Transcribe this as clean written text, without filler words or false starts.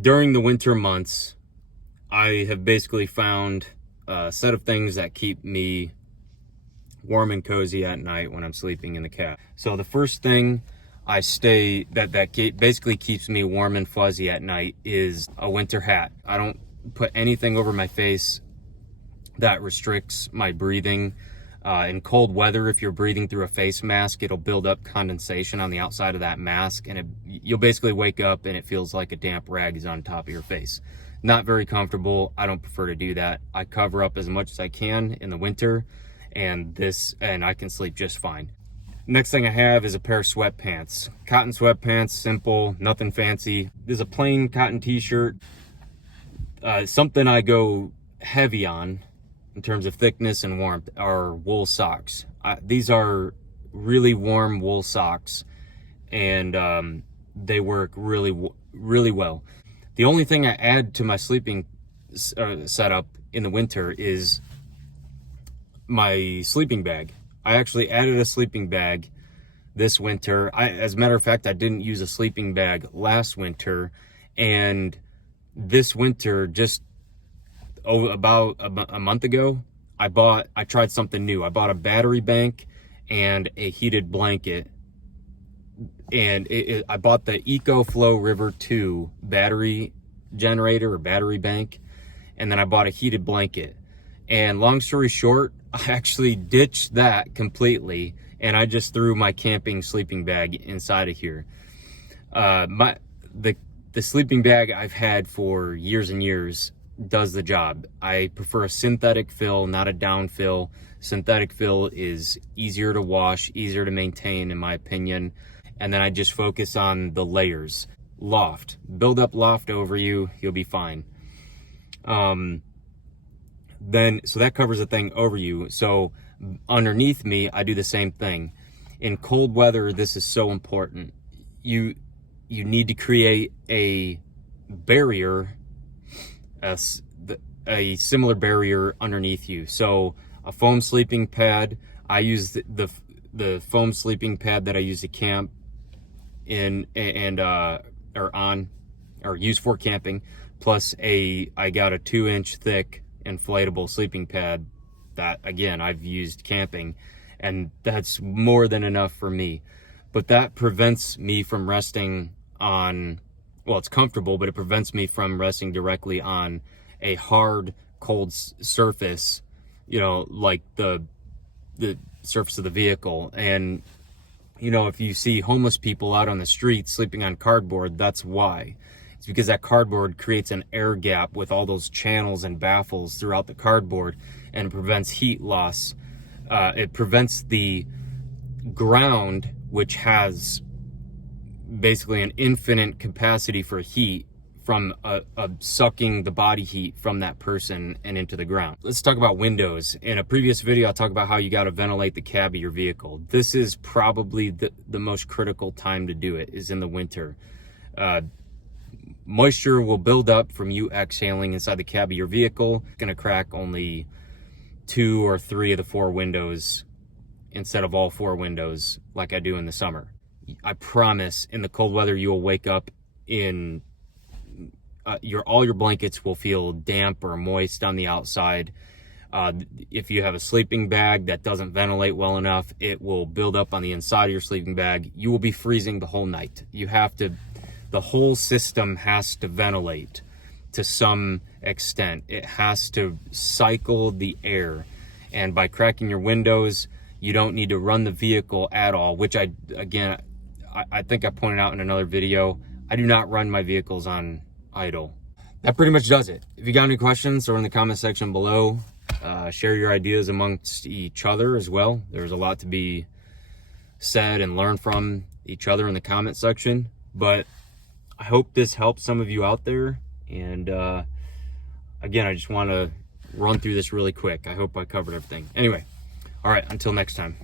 during the winter months, I have basically found a set of things that keep me warm and cozy at night when I'm sleeping in the cab. So the first thing that basically keeps me warm and fuzzy at night is a winter hat. I don't put anything over my face that restricts my breathing. In cold weather, if you're breathing through a face mask, it'll build up condensation on the outside of that mask, and you'll basically wake up and it feels like a damp rag is on top of your face. Not very comfortable. I don't prefer to do that. I cover up as much as I can in the winter, and I can sleep just fine. Next thing I have is a pair of sweatpants. Cotton sweatpants, simple, nothing fancy. There's a plain cotton t-shirt. Something I go heavy on in terms of thickness and warmth are wool socks. These are really warm wool socks, and they work really, really well. The only thing I add to my sleeping setup in the winter is my sleeping bag. I actually added a sleeping bag this winter. As a matter of fact, I didn't use a sleeping bag last winter, and this winter, just about a month ago, I tried something new. I bought a battery bank and a heated blanket, and I bought the EcoFlow River 2 battery generator or battery bank, and then I bought a heated blanket. And long story short, I actually ditched that completely, and I just threw my camping sleeping bag inside of here. The sleeping bag I've had for years and years does the job. I prefer a synthetic fill, not a down fill. Synthetic fill is easier to wash, easier to maintain, in my opinion. And then I just focus on the layers. Loft. Build up loft over you, you'll be fine. So that covers the thing over you. So underneath me, I do the same thing. In cold weather, this is so important. You need to create a barrier, a similar barrier underneath you. So a foam sleeping pad. I use the foam sleeping pad that I use to camp in or use for camping. Plus I got a 2-inch thick inflatable sleeping pad that, again, I've used camping, and that's more than enough for me. But that prevents me from resting on, well, it's comfortable, but it prevents me from resting directly on a hard, cold surface, like the surface of the vehicle. And, if you see homeless people out on the street sleeping on cardboard, that's why. It's because that cardboard creates an air gap with all those channels and baffles throughout the cardboard, and it prevents heat loss. It prevents the ground, which has basically an infinite capacity for heat, from sucking the body heat from that person and into the ground. Let's talk about windows. In a previous video, I talked about how you got to ventilate the cab of your vehicle. This is probably the most critical time to do it, is in the winter. Moisture will build up from you exhaling inside the cab of your vehicle. It's gonna crack only 2 or 3 of the 4 windows instead of all 4 windows like I do in the summer. I promise, in the cold weather, you will wake up in all your blankets will feel damp or moist on the outside. If you have a sleeping bag that doesn't ventilate well enough, it will build up on the inside of your sleeping bag. You will be freezing the whole night. The whole system has to ventilate to some extent. It has to cycle the air. And by cracking your windows, you don't need to run the vehicle at all, which I think I pointed out in another video. I do not run my vehicles on idle. That pretty much does it. If you got any questions, throw in the comment section below. Share your ideas amongst each other as well. There's a lot to be said and learn from each other in the comment section. But I hope this helps some of you out there. And again, I just want to run through this really quick. I hope I covered everything. Anyway, all right, until next time.